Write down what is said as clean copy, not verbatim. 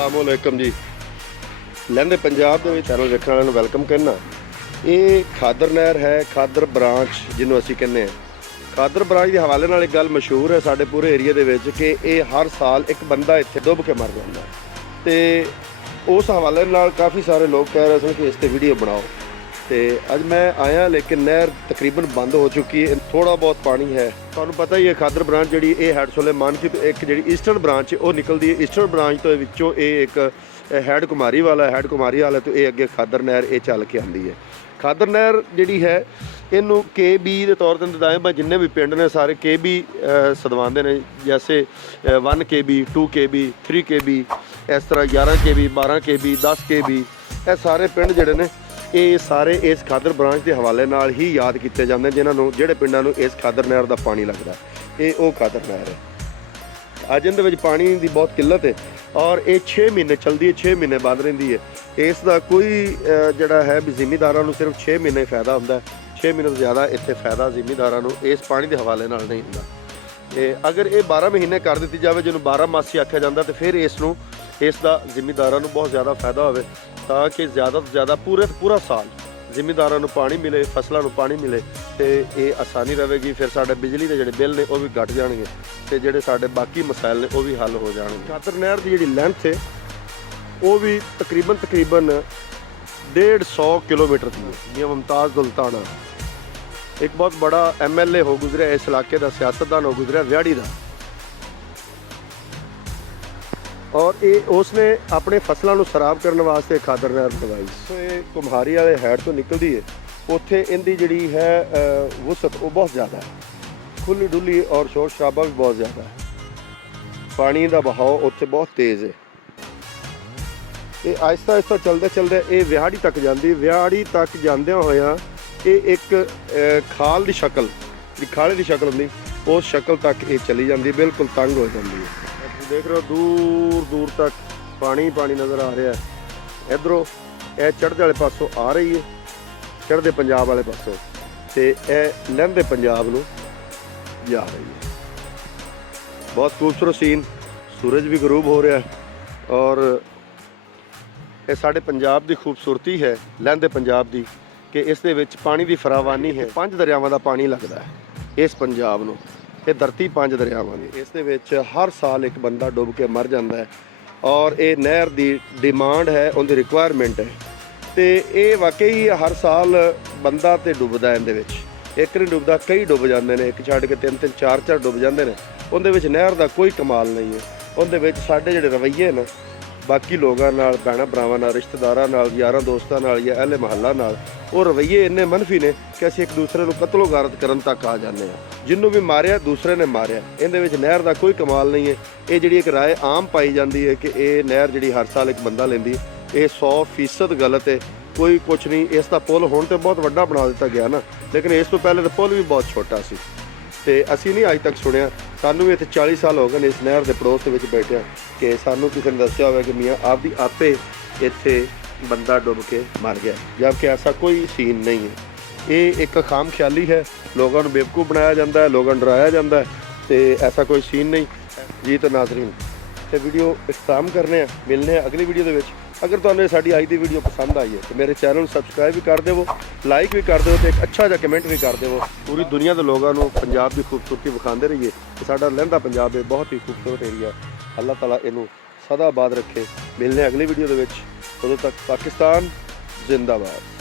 अस्सलामुअलैकुम जी। लहंदे पंजाब के चैनल देखने वालों वैलकम करना। ये खादर नहर है, खादर ब्रांच जिन्हों असी कहने हैं। खादर ब्रांच के हवाले नाल एक गल मशहूर है साडे पूरे एरिए दे विच कि ये हर साल एक बंदा इत्थे डुब के मर जाता है। तो उस हवाले नाल काफ़ी सारे लोग कह रहे थे कि इस पर वीडियो बनाओ। तो अज मैं आया लेकिन नहर तकरीबन बंद हो चुकी है, थोड़ा बहुत पानी है। तुहानूं पता ही है खादर ब्रांच जी ये हैड सुलेमान की तो एक जी ईस्टर्न ब्रांच है वो निकलती है। ईस्टर्न ब्रांच तो विचों ये एक हैड कुमारी वाला हैड कुमारी वाला तो ये अगे खादर नहर ये चल के आती है। खादर नहर जी है इनू KB के तौर पर दसाएं मैं जिन्ने भी पिंड ने सारे KB सदवाते हैं, जैसे 1 KB 2 KB 3 KB इस तरह 11 KB 12 KB 10 KB ये सारे पिंड जोड़े ने ये सारे इस खादर ब्रांच के हवाले नाल ही याद किए जाते हैं जिन्होंने जोड़े पिंडों में इस खादर नहर का पानी लगता है। ये वो खादर नहर है। अज इन पानी की बहुत किल्लत है और ये 6 महीने चलती है, 6 महीने बंद रही है। इसका कोई जड़ा है भी जिमीदारों को सिर्फ 6 महीने फायदा होता है, 6 महीने तो ज़्यादा इतने फायदा जिमीदारों को इस पानी के हवाले नाल नहीं होता। अगर ये 12 महीने कर दी जाए जिन्होंने 12 मासी आख्या जाता तो फिर इसका जिमीदारों को बहुत ज़्यादा फायदा हो ताकि ज़्यादा तो ज़्यादा पूरा साल जिमीदारों को पानी मिले, फसलों को पानी मिले तो ये आसानी रहेगी। फिर साढ़े बिजली के जोड़े बिल ने वो भी घट जाएंगे तो जोड़े साढ़े बाकी मसाइल ने वो भी हल हो जाएंगे। खादर नहर की जी लेंथ है वो भी तकरीबन 150 किलोमीटर की है। जियां मुमताज़ दुल्ताना एक बहुत बड़ा MLA हो गुजरा इस इलाके का, सियासतदान हो गुजरा व्याड़ी का, और ये उसने अपने फसलों को खराब करने वास्ते खादर नहर बनवाई। तो ये कुम्हारी वाले हैड तो निकलती है उत्थे इनकी जी है वसत वो बहुत ज़्यादा है, खुली डुली और शोर शराबा भी बहुत ज़्यादा है। पानी का बहाव उत्थे बहुत तेज़ है। ये आहिस्ता आहिस्ता चलते चलते ये व्याड़ी तक जाती, व्याड़ी तक जाद्या होया ये एक खाल की शक्ल खाले की शक्ल होंगी उस शक्ल तक ये चली जाती, बिल्कुल तंग हो जाती है। देख रहे हो दूर दूर तक पानी पानी नज़र आ रहा है। इधरों यह चढ़ते वाले पासों आ रही है, चढ़ते पंजाब वाले पासों तो यह लहंदे पंजाब नूं जा रही है। बहुत खूबसूरत सीन, सूरज भी गरूब हो रहा है और ये साढ़े पंजाब की खूबसूरती है लहंदे पंजाब की कि इस दे विच पानी की फरावानी है। 5 दरियावां का पानी लगता है इस पंजाब नूं, ये धरती 5 दरियावां की। इस दे विच हर साल एक बंदा डुब के मर जाता है और ये नहर की डिमांड है, उनकी रिक्वायरमेंट है। तो ये वाकई हर साल बंदा तो डुबदा है, इहदे विच एक नहीं डुबदा कई डुब जाते हैं, एक छड़ के 3-3 4-4 डुब जाते हैं। उहदे विच नहर का कोई कमाल नहीं है। उहदे विच साडे जिहड़े रवैये ना बाकी लोगों नाल, भैणां भरावां नाल, रिश्तेदारां नाल, यारां दोस्तां नाल या अहले महल्ला नाल वो रवैये इन्ने मनफी ने कि असीं एक दूसरे को कतलो गारत करन तक आ जाते हैं। जिन्हों भी मारिया दूसरे ने मारिया, इहदे विच नहर का कोई कमाल नहीं है। ये जिहड़ी एक राय आम पाई जाती है कि ये नहर जिहड़ी हर साल एक बंदा लैंदी ये 100% गलत है। कोई कुछ नहीं, इसका पुल हुण तो बहुत वड्डा बना दिता गया ना, लेकिन इस तो पहले तो पुल भी बहुत छोटा सी ते असीं नहीं अज तक सुनिया। सानू भी इत्थे 40 साल हो गए इस नहर के पड़ोस के बैठे कि सानू किसी ने दस्सिया होवे कि मियाँ आपदी आपे इत्थे बंदा डुब के मर गया, जबकि ऐसा कोई सीन नहीं है। ये एक खाम ख्याली है, लोगों को बेवकूफ़ बनाया जाता है, लोगों को डराया जाता है, तो ऐसा कोई सीन नहीं जी। तो नाज़रीन तो वीडियो इख्तिताम करने मिलने अगली वीडियो के विच। अगर तुहानूं साडी अज दी वीडियो पसंद आई है तो मेरे चैनल सबसक्राइब भी कर देवो, लाइक भी कर दो तो एक अच्छा जा कमेंट भी कर देवो। पूरी दुनिया के लोगों को पंजाब की खूबसूरती विखाते रहिए। साडा लहंदा पंजाब है बहुत ही खूबसूरत एरिया। अल्लाह ताला इनू सदा आबाद रखे। मिलने अगली वीडियो के विच, उदों तक पाकिस्तान जिंदाबाद।